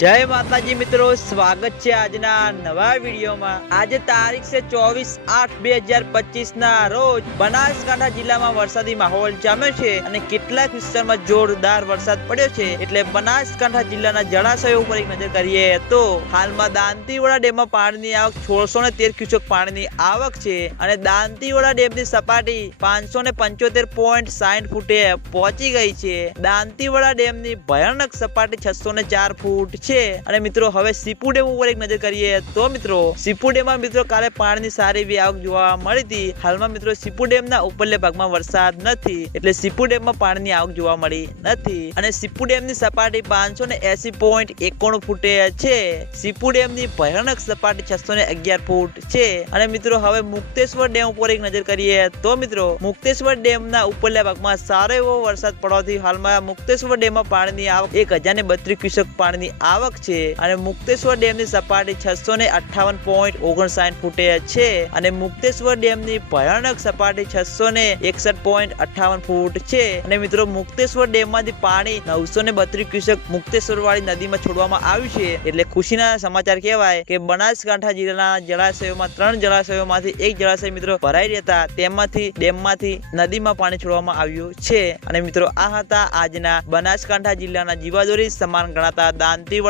જય માતાજી મિત્રો, સ્વાગત છે આજના નવા વિડીયોમાં. આજે તારીખ છે ચોવીસ આઠ બે હજાર પચીસ ના રોજ બનાસકાંઠા જિલ્લામાં વરસાદી માહોલ જામ્યો છે અને કેટલાક વિસ્તારમાં જોરદાર વરસાદ પડ્યો છે. એટલે બનાસકાંઠા જિલ્લાના જળાશયો ઉપર એક નજર કરીએ તો હાલમાં દાંતીવાડા ડેમમાં પાણીની આવક સોળસો ને તેર ક્યુસેક પાણીની આવક છે અને દાંતીવાડા ડેમની સપાટી પાંચસો ને પંચોતેર પોઈન્ટ સાઠ ફૂટે પહોંચી ગઈ છે. દાંતીવાડા ડેમની ભયાનક સપાટી છસો ને ચાર ફૂટ છે. અને મિત્રો, હવે સીપુ ડેમ ઉપર એક નજર કરીએ તો મિત્રો સીપુ ડેમમાં મિત્રો કાલે પાણીની સારી એવી આવક જોવા મળી હતી. હાલમાં મિત્રો સીપુ ડેમના ઉપરલે ભાગમાં વરસાદ નથી. એટલે સીપુ ડેમમાં પાણીની આવક જોવા મળી નથી. અને સીપુ ડેમની સપાટી પાંચસો ને એસી પોઈન્ટ એકોણ ફૂટે છે. સીપુ ડેમની ભયાનક સપાટી છસો ને અગિયાર ફૂટ છે. અને મિત્રો, હવે મુક્તેશ્વર ડેમ ઉપર એક નજર કરીએ તો મિત્રો, મુક્તેશ્વર ડેમના ઉપરલા ભાગમાં સારો એવો વરસાદ પડવાથી હાલમાં મુક્તેશ્વર ડેમમાં પાણીની આવક એક હજાર ને બત્રીસ ક્યુસેક પાણીની આવક છે અને મુક્તેશ્વર ડેમની સપાટી છસો ને અઠાવન પોઈન્ટ ઓગણસાઠ ફૂટે છે અને મુક્તેશ્વર ડેમની ભયાનક સપાટી છસો ને એકસઠ પોઈન્ટ અઠાવન ફૂટ છે. અને મિત્રો, મુક્તેશ્વર ડેમમાંથી પાણી નવસો ને બત્રીસ ક્યુસેક મુક્તેશ્વર નદીમાં છોડવામાં આવ્યું છે. એટલે ખુશીના સમાચાર કહેવાય કે બનાસકાંઠા જિલ્લાના જળાશયોમાં ત્રણ જળાશયોમાંથી એક જળાશય મિત્રો ભરાઈ રહેતા તેમાંથી ડેમમાંથી નદીમાં પાણી છોડવામાં આવ્યું છે. અને મિત્રો, આ હતા આજના બનાસકાંઠા જિલ્લાના જીવાદોરી સમાન ગણાતા દાંતીવાડા